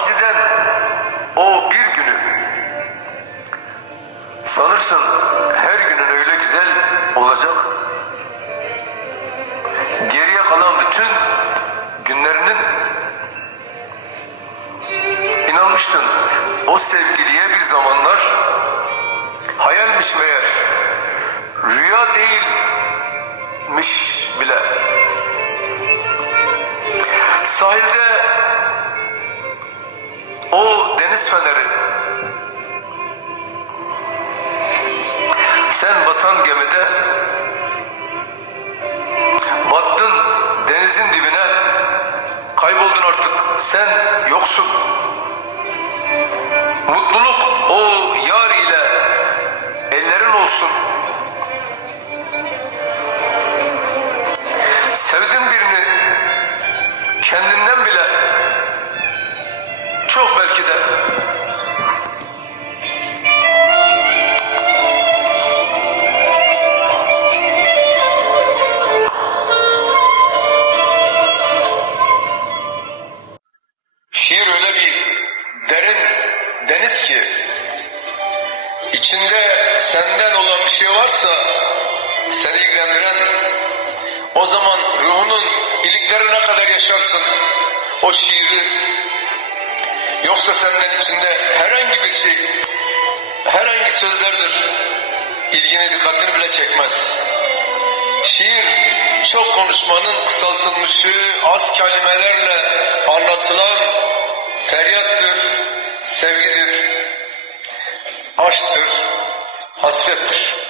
Maziden o bir günü sanırsın her günün öyle güzel olacak. Geriye kalan bütün günlerinin inanmıştın. O sevgiliye bir zamanlar hayalmiş meğer. Rüya değilmiş. Deniz feneri. Sen batan gemide battın denizin dibine kayboldun artık. Sen yoksun. Mutluluk o yar ile ellerin olsun. Sevdin birini kendinden bile çok belki de Şiir öyle bir derin deniz ki içinde senden olan bir şey varsa seni ilgilendiren o zaman ruhunun iliklerine kadar yaşarsın o şiiri yoksa senden içinde herhangi bir şey herhangi sözlerdir ilgini dikkatini bile çekmez. Şiir çok konuşmanın kısaltılmışı, az kelimelerle anlatılan feryattır, sevgidir, aşktır, hasrettir.